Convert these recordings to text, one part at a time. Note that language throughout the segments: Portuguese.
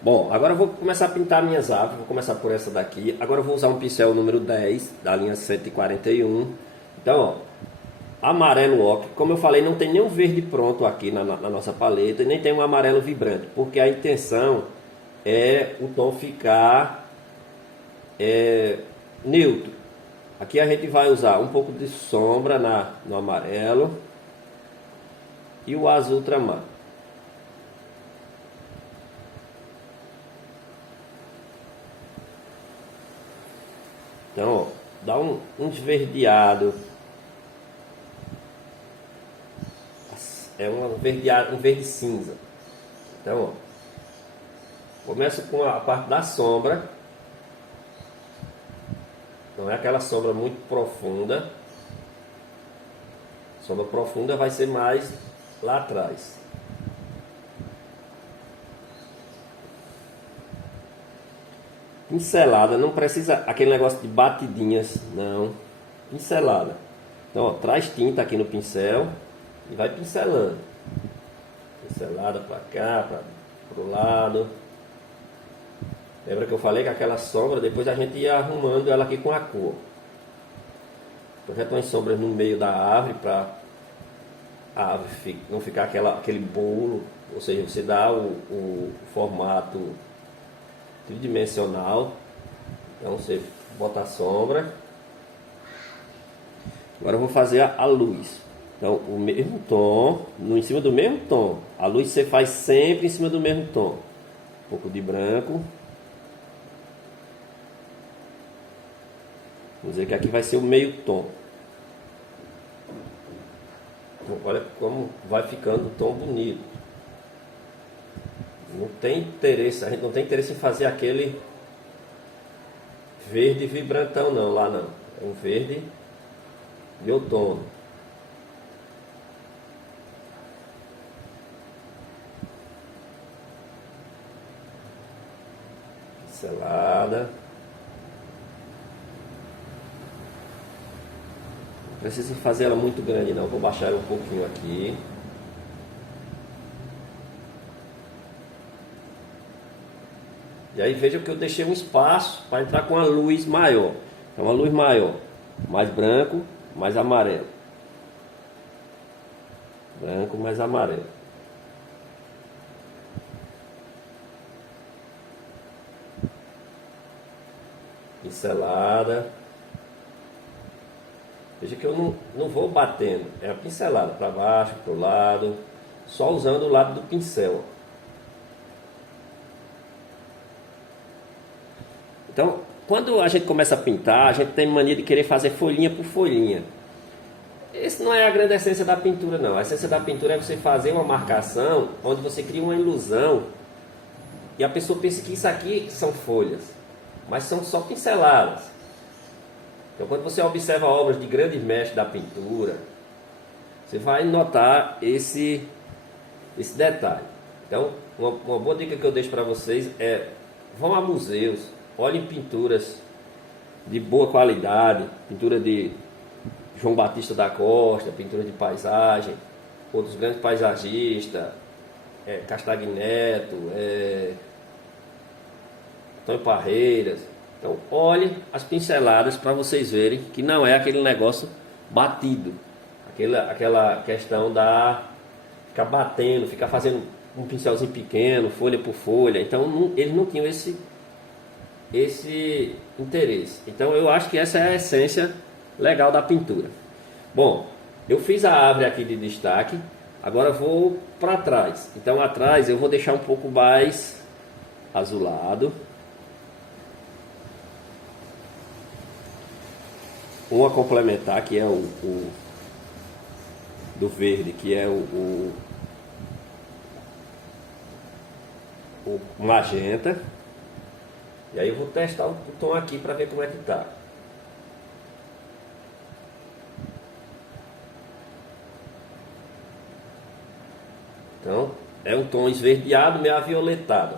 Bom, agora eu vou começar a pintar minhas árvores, vou começar por essa daqui. Agora eu vou usar um pincel número 10 da linha 141. Então, ó, amarelo ocre, como eu falei, não tem nenhum verde pronto aqui na nossa paleta, e nem tem um amarelo vibrante, porque a intenção é o tom ficar neutro. Aqui a gente vai usar um pouco de sombra no amarelo e o azul ultramar. Então, ó, dá um esverdeado. É um verde cinza. Então, ó, começa com a parte da sombra. Não é aquela sombra muito profunda. Sombra profunda vai ser mais lá atrás. Pincelada, não precisa aquele negócio de batidinhas, não. Pincelada. Então, ó, traz tinta aqui no pincel e vai pincelando. Pincelada para cá, para o lado. Lembra que eu falei que aquela sombra, depois a gente ia arrumando ela aqui com a cor. Projeto umas sombras no meio da árvore para a árvore não ficar aquele bolo. Ou seja, você dá o formato tridimensional. Então você bota a sombra. Agora eu vou fazer a luz. Então o mesmo tom, em cima do mesmo tom. A luz você faz sempre em cima do mesmo tom. Um pouco de branco. Vamos dizer que aqui vai ser o meio tom. Então, olha como vai ficando o tom bonito. Não tem interesse, a gente não tem interesse em fazer aquele verde vibrantão não, lá não. É um verde de outono. Pincelada. Não precisa fazer ela muito grande não, vou baixar ela um pouquinho aqui. E aí veja que eu deixei um espaço para entrar com a luz maior. Então uma luz maior, mais branco, mais amarelo. Branco mais amarelo. Pincelada. Veja que eu não vou batendo, é a pincelada para baixo, para o lado, só usando o lado do pincel. Então, quando a gente começa a pintar, a gente tem mania de querer fazer folhinha por folhinha. Esse não é a grande essência da pintura, não. A essência da pintura é você fazer uma marcação onde você cria uma ilusão e a pessoa pensa que isso aqui são folhas, mas são só pinceladas. Então, quando você observa obras de grandes mestres da pintura, você vai notar esse detalhe. Então, uma boa dica que eu deixo para vocês é: vão a museus, olhem pinturas de boa qualidade, pintura de João Batista da Costa, pintura de paisagem, outros grandes paisagistas, Castagneto, Antônio Parreiras. Então, olhe as pinceladas para vocês verem que não é aquele negócio batido. Aquela questão da ficar batendo, ficar fazendo um pincelzinho pequeno, folha por folha. Então, eles não tinham esse interesse. Então, eu acho que essa é a essência legal da pintura. Bom, eu fiz a árvore aqui de destaque. Agora vou para trás. Então, atrás eu vou deixar um pouco mais azulado. Um a complementar, que é o do verde, que é o magenta. E aí eu vou testar o tom aqui para ver como é que tá. Então, é um tom esverdeado, meio avioletado.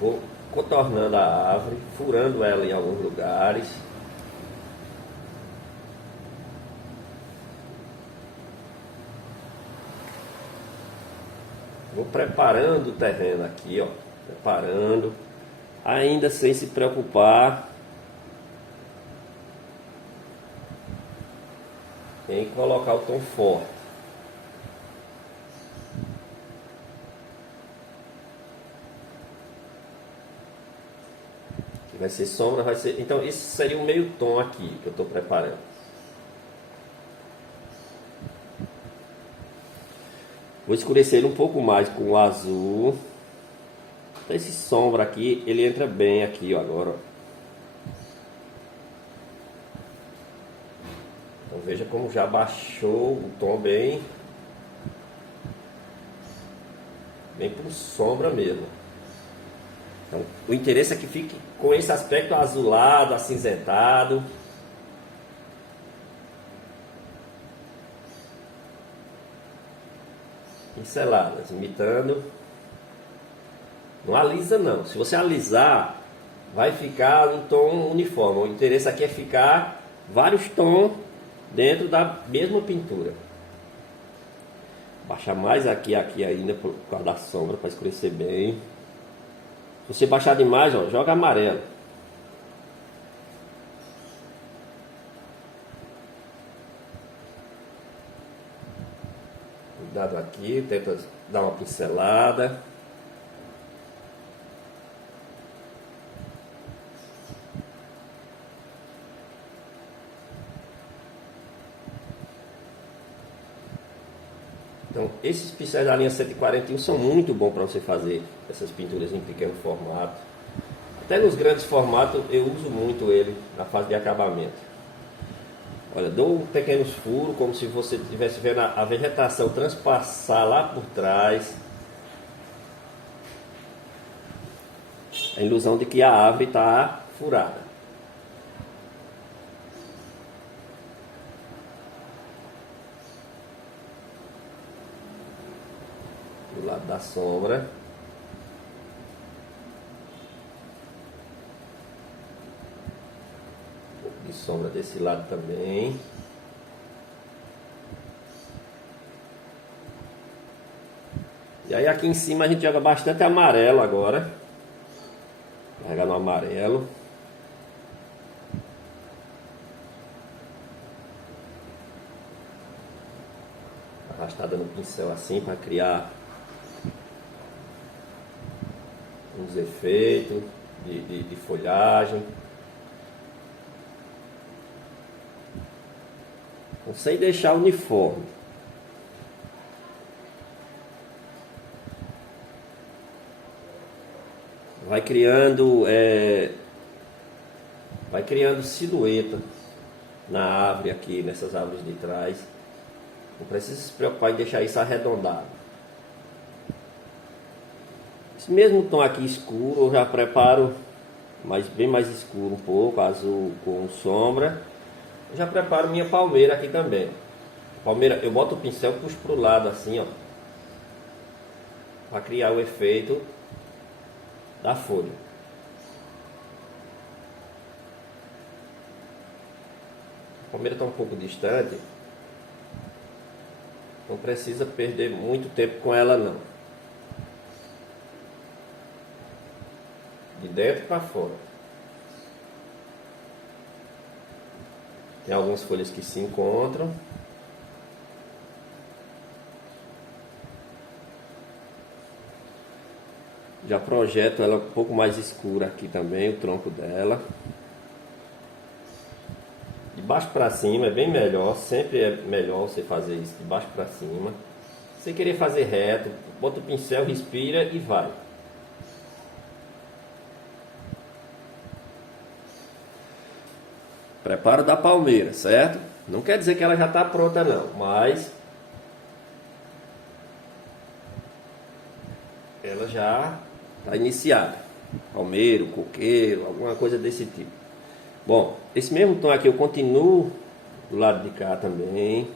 Vou contornando a árvore, furando ela em alguns lugares. Vou preparando o terreno aqui, ó. Preparando. Ainda sem se preocupar em colocar o tom forte. Que vai ser sombra, vai ser... Então esse seria o meio tom aqui que eu estou preparando. Vou escurecer ele um pouco mais com o azul. Então esse sombra aqui, ele entra bem aqui, ó, agora, ó. Então veja como já baixou o tom bem por sombra mesmo. Então o interesse é que fique com esse aspecto azulado, acinzentado. Pinceladas, imitando. Não alisa não. Se você alisar, vai ficar um tom uniforme. O interesse aqui é ficar vários tons dentro da mesma pintura. Baixar mais aqui ainda por causa da sombra para escurecer bem. Se você baixar demais, ó, joga amarelo. Cuidado aqui, tenta dar uma pincelada. Então, esses pincéis da linha 141 são muito bons para você fazer essas pinturas em pequeno formato. Até nos grandes formatos eu uso muito ele na fase de acabamento. Olha, dou pequenos furos, como se você estivesse vendo a vegetação transpassar lá por trás. A ilusão de que a árvore está furada. Do lado da sombra. Um pouco de sombra desse lado também. E aí aqui em cima a gente joga bastante amarelo agora. Carregar no amarelo. Arrastada no pincel assim para criar uns efeitos de folhagem. Sem deixar uniforme. Vai criando silhueta na árvore aqui, nessas árvores de trás. Não precisa se preocupar em deixar isso arredondado. Esse mesmo tom aqui escuro eu já preparo bem mais escuro um pouco, azul com sombra. Eu já preparo minha palmeira aqui também. Palmeira, eu boto o pincel e puxo para o lado assim, ó, para criar o efeito da folha. A palmeira está um pouco distante, não precisa perder muito tempo com ela não. De dentro para fora. Tem algumas folhas que se encontram. Já projeto ela um pouco mais escura aqui também, o tronco dela. De baixo para cima é bem melhor, sempre é melhor você fazer isso de baixo para cima. Se você querer fazer reto, bota o pincel, respira e vai. Preparo da palmeira, certo? Não quer dizer que ela já está pronta não, mas ela já está iniciada. Palmeiro, coqueiro, alguma coisa desse tipo. Bom, esse mesmo tom aqui eu continuo do lado de cá também.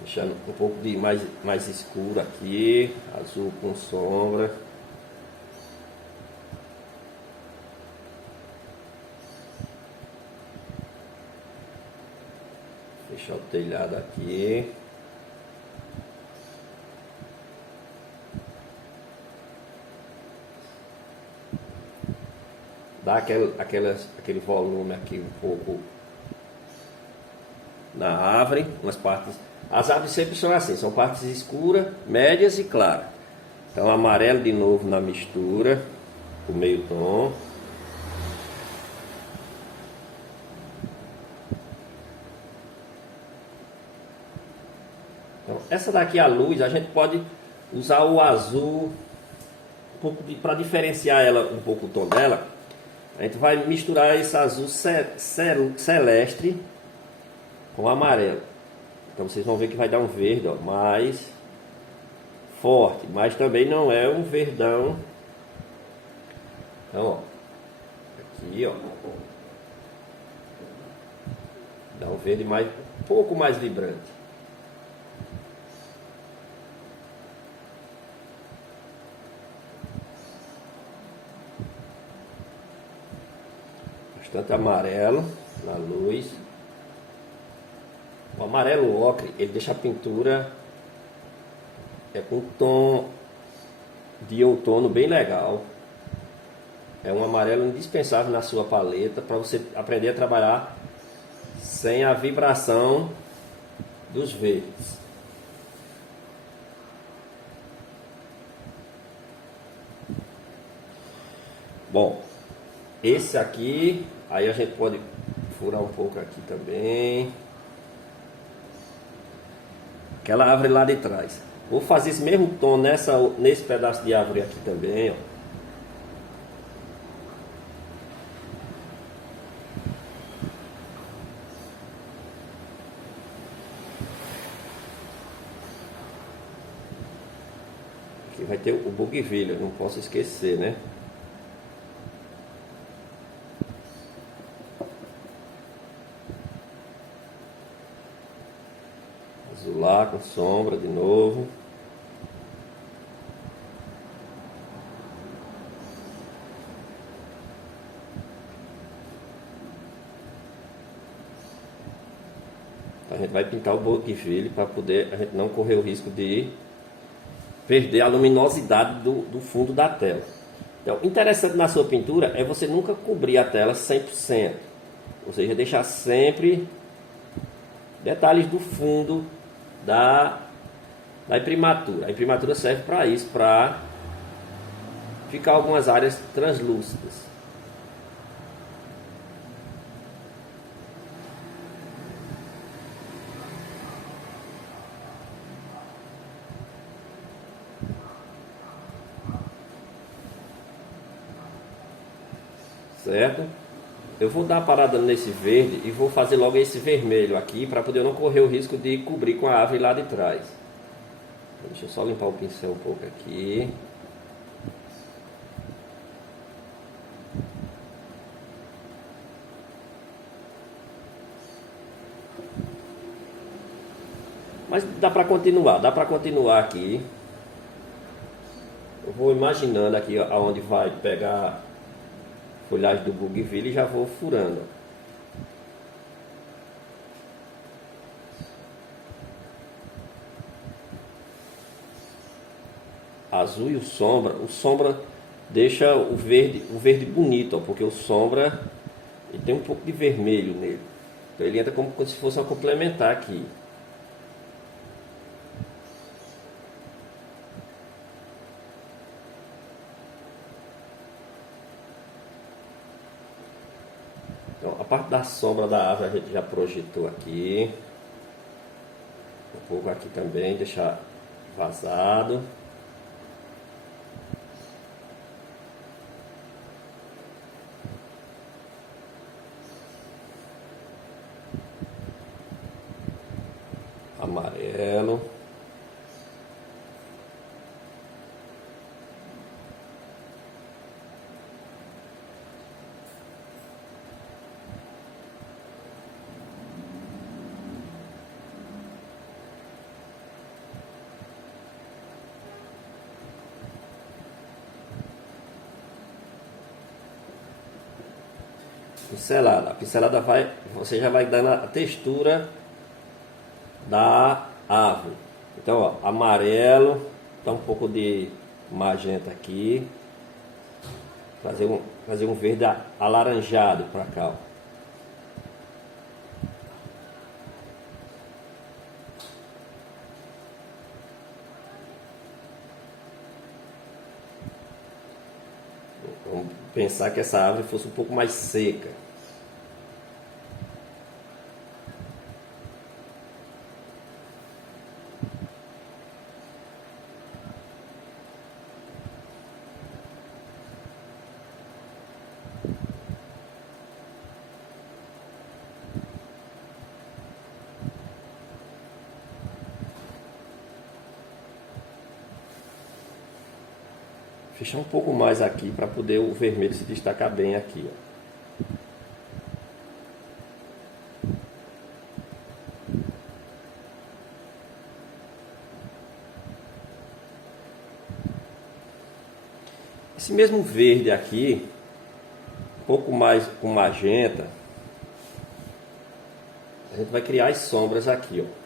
Deixando um pouco de mais escuro aqui, azul com sombra. Fechar o telhado aqui. Dá aquele volume aqui um pouco na árvore, umas partes. As árvores sempre são assim, são partes escuras, médias e claras. Então amarelo de novo na mistura, o meio tom. Então, essa daqui a luz, a gente pode usar o azul um pouco para diferenciar ela um pouco o tom dela. A gente vai misturar esse azul celeste com amarelo. Então vocês vão ver que vai dar um verde, ó, mais forte, mas também não é um verdão. Então, ó, aqui, ó, dá um verde mais, um pouco mais vibrante. Bastante amarelo na luz. O amarelo ocre, ele deixa a pintura com um tom de outono bem legal. É um amarelo indispensável na sua paleta para você aprender a trabalhar sem a vibração dos verdes. Bom, esse aqui, aí a gente pode furar um pouco aqui também. Aquela árvore lá de trás. Vou fazer esse mesmo tom nesse pedaço de árvore aqui também, ó. Aqui vai ter o bougainvillea, não posso esquecer, né? Azular com sombra de novo. A gente vai pintar o bougainvillea para poder a gente não correr o risco de perder a luminosidade do fundo da tela. Então, interessante na sua pintura é você nunca cobrir a tela 100%. Ou seja, deixar sempre detalhes do fundo da imprimatura. A imprimatura serve para isso, para ficar algumas áreas translúcidas. Certo? Eu vou dar uma parada nesse verde e vou fazer logo esse vermelho aqui para poder não correr o risco de cobrir com a árvore lá de trás. Deixa eu só limpar o pincel um pouco aqui. Mas dá para continuar aqui. Eu vou imaginando aqui aonde vai pegar folhagem do bougainvillea e já vou furando. Azul e o sombra deixa o verde bonito, ó, porque o sombra ele tem um pouco de vermelho nele. Então ele entra como se fosse uma complementar aqui. Então, a parte da sombra da árvore a gente já projetou aqui. Um pouco aqui também, deixar vazado. Amarelo. Pincelada. A pincelada você já vai dando a textura da árvore. Então, ó, amarelo, dá um pouco de magenta aqui, fazer um verde alaranjado para cá, ó. Vamos pensar que essa árvore fosse um pouco mais seca. Fechar um pouco mais aqui para poder o vermelho se destacar bem aqui, ó. Esse mesmo verde aqui, um pouco mais com magenta, a gente vai criar as sombras aqui, ó.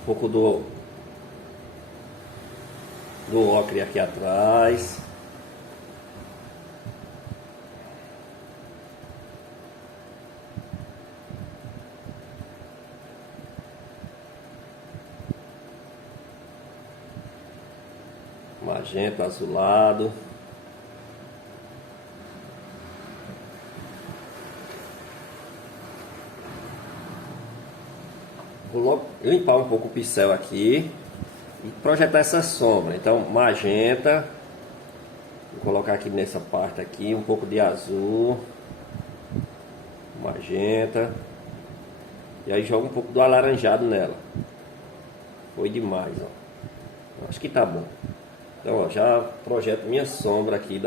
Um pouco do ocre aqui atrás. Magenta, azulado. Vou logo limpar um pouco o pincel aqui e projetar essa sombra. Então, magenta, vou colocar aqui nessa parte aqui um pouco de azul, magenta, e aí joga um pouco do alaranjado nela. Foi demais, ó. Acho que tá bom. Então, ó, já projeto minha sombra aqui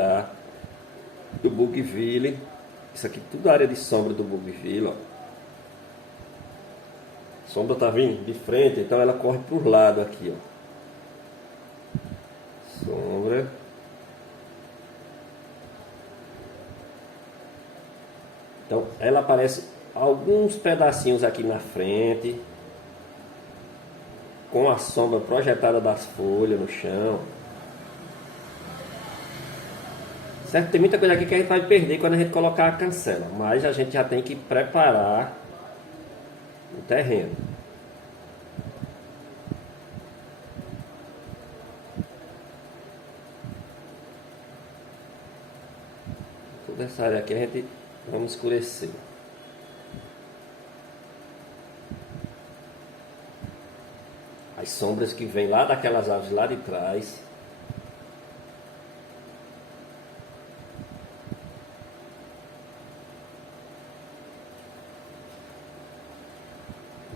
do Bougainville. Isso aqui tudo área de sombra do Bougainville, ó. A sombra tá vindo de frente, então ela corre por lado aqui, ó. Sombra. Então ela aparece alguns pedacinhos aqui na frente, com a sombra projetada das folhas no chão. Certo? Tem muita coisa aqui que a gente vai perder quando a gente colocar a cancela, mas a gente já tem que preparar o terreno. Toda essa área aqui a gente vamos escurecer. As sombras que vêm lá daquelas árvores lá de trás.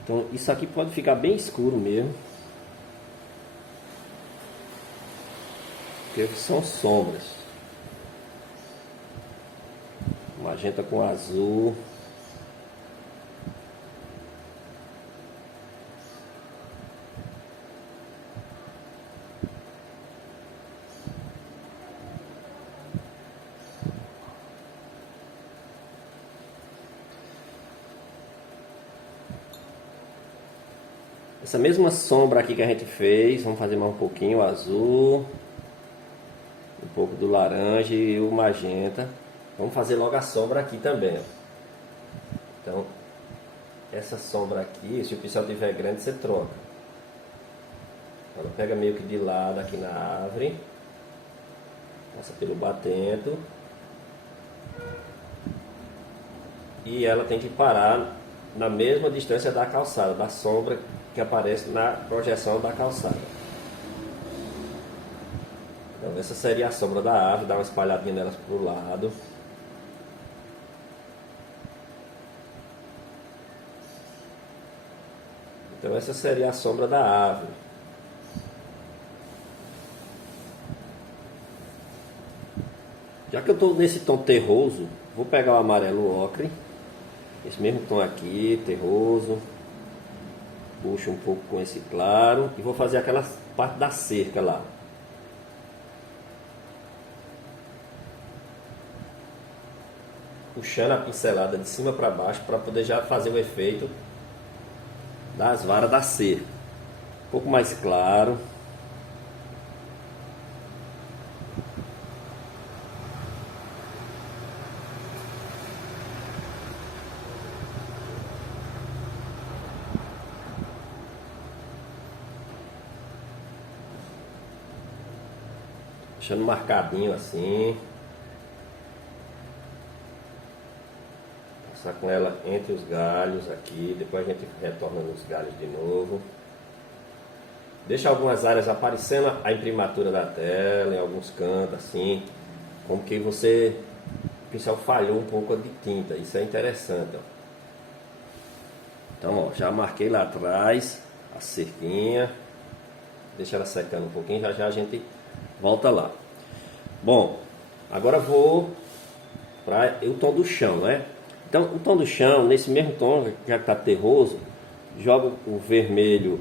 Então isso aqui pode ficar bem escuro mesmo, porque são sombras. Magenta com azul. Essa mesma sombra aqui que a gente fez, vamos fazer mais um pouquinho, o azul, um pouco do laranja e o magenta. Vamos fazer logo a sombra aqui também, ó. Então, essa sombra aqui, se o pincel estiver grande, você troca. Ela pega meio que de lado aqui na árvore, passa pelo batento, e ela tem que parar na mesma distância da calçada, da sombra que aparece na projeção da calçada. Então essa seria a sombra da árvore, dá uma espalhadinha nelas para o lado. Então essa seria a sombra da árvore. Já que eu estou nesse tom terroso, vou pegar o amarelo ocre, esse mesmo tom aqui, terroso, puxo um pouco com esse claro e vou fazer aquela parte da cerca lá. Puxando a pincelada de cima para baixo para poder já fazer o efeito das varas da cerca. Um pouco mais claro. Deixando marcadinho assim. Passar com ela entre os galhos aqui. Depois a gente retorna nos galhos de novo. Deixa algumas áreas aparecendo a imprimatura da tela, em alguns cantos assim. Como que o pincel falhou um pouco de tinta. Isso é interessante, ó. Então, ó, já marquei lá atrás a cerquinha. Deixa ela secando um pouquinho, já já a gente volta lá. Bom, agora vou para o tom do chão, né? Então, o tom do chão, nesse mesmo tom, já que está terroso, joga o vermelho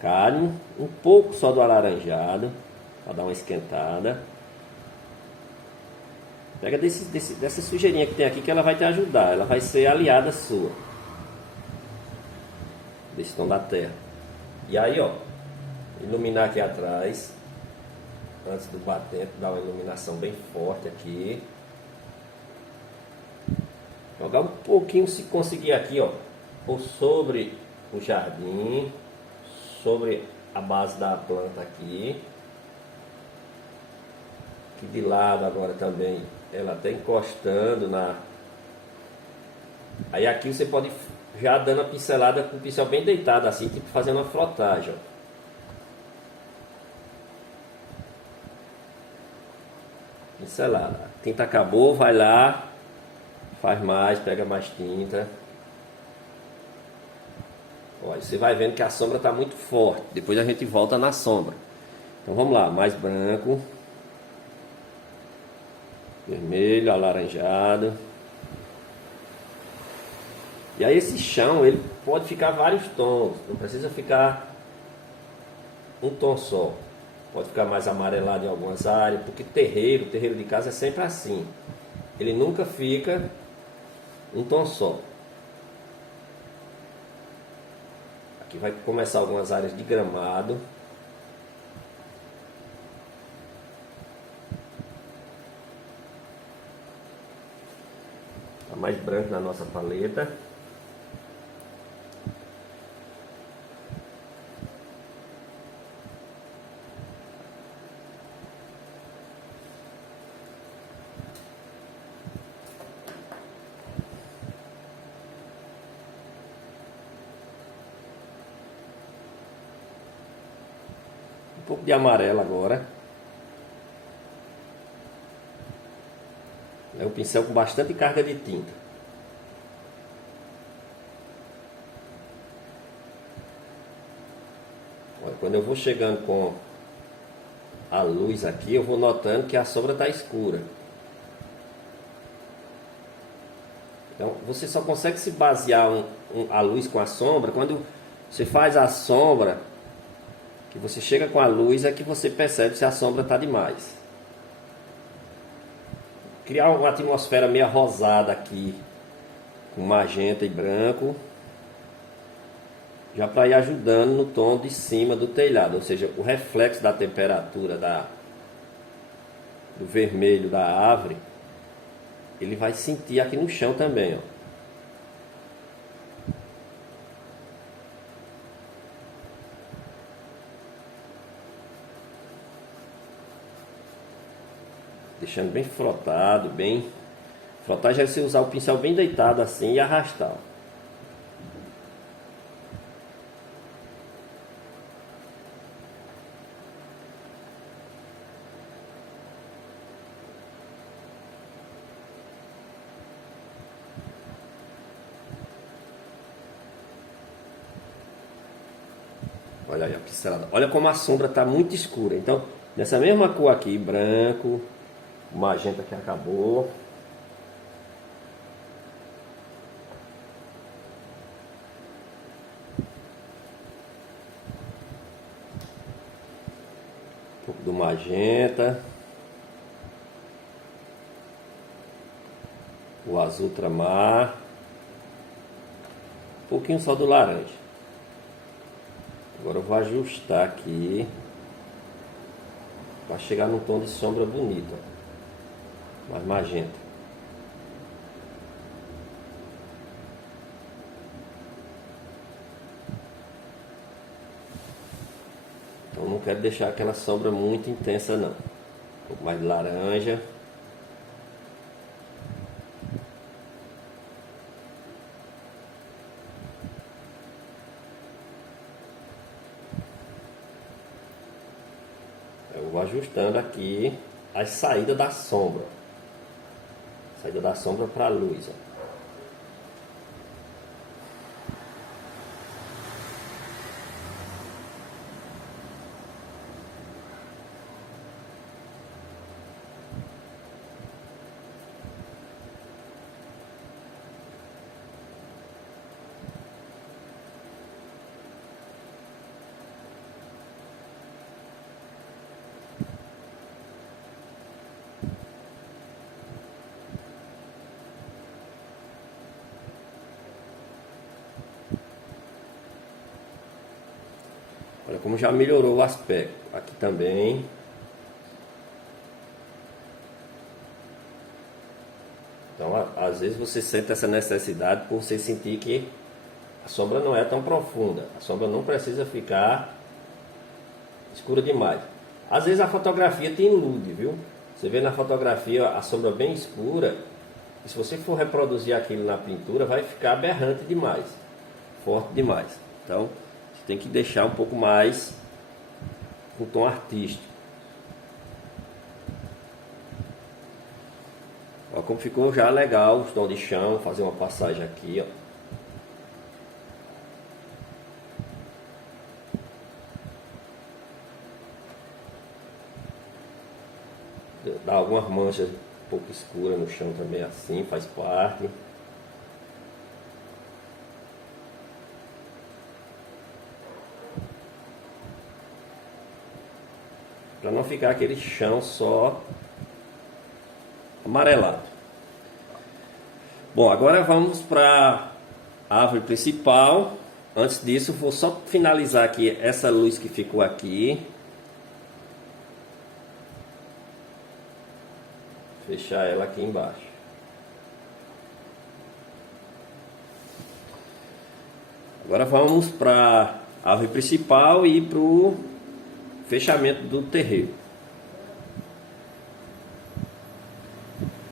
cálido, um pouco só do alaranjado, para dar uma esquentada. Pega dessa sujeirinha que tem aqui que ela vai te ajudar, ela vai ser aliada sua. Desse tom da terra. E aí, ó, iluminar aqui atrás, antes do batente, dar uma iluminação bem forte aqui. Jogar um pouquinho, se conseguir aqui, ó, por sobre o jardim, sobre a base da planta aqui. Aqui de lado agora também, ela está encostando na... Aí aqui você pode já dando a pincelada com o pincel bem deitado assim, tipo fazendo uma flotagem, ó. Pincelada. A tinta acabou, vai lá, faz mais, pega mais tinta. Olha, você vai vendo que a sombra está muito forte. Depois a gente volta na sombra. Então vamos lá, mais branco, vermelho, alaranjado. E aí esse chão, ele pode ficar vários tons, não precisa ficar um tom só. Pode ficar mais amarelado em algumas áreas, porque terreiro de casa é sempre assim. Ele nunca fica um tom só. Aqui vai começar algumas áreas de gramado. Tá mais branco na nossa paleta. Um pouco de amarelo agora. É um pincel com bastante carga de tinta. Olha, quando eu vou chegando com a luz aqui, eu vou notando que a sombra está escura. Então você só consegue se basear a luz com a sombra quando você faz a sombra, que você chega com a luz, é que você percebe se a sombra está demais. Criar uma atmosfera meio rosada aqui, com magenta e branco, já para ir ajudando no tom de cima do telhado, ou seja, o reflexo da temperatura do vermelho da árvore, ele vai sentir aqui no chão também, ó. Deixando bem frotado, bem... Frotagem é você usar o pincel bem deitado assim e arrastar. Olha aí a pincelada. Olha como a sombra está muito escura. Então, nessa mesma cor aqui, branco, magenta que acabou. Um pouco do magenta. O azul ultramar. Um pouquinho só do laranja. Agora eu vou ajustar aqui para chegar num tom de sombra bonito, ó. Mais magenta. Então não quero deixar aquela sombra muito intensa não. Um pouco mais de laranja. Eu vou ajustando aqui a saída da sombra. Saída da sombra para a luz, ó. Olha como já melhorou o aspecto. Aqui também. Então, às vezes você sente essa necessidade por você sentir que a sombra não é tão profunda. A sombra não precisa ficar escura demais. Às vezes a fotografia te ilude, viu? Você vê na fotografia a sombra bem escura. E se você for reproduzir aquilo na pintura, vai ficar aberrante demais. Forte demais. Então, você tem que deixar um pouco mais com tom artístico. Olha como ficou já legal os tons de chão. Fazer uma passagem aqui, ó. Dá algumas manchas um pouco escuras no chão também, assim, faz parte. Para não ficar aquele chão só amarelado. Bom, agora vamos para a árvore principal. Antes disso, vou só finalizar aqui essa luz que ficou aqui. Fechar ela aqui embaixo. Agora vamos para a árvore principal e para o fechamento do terreiro.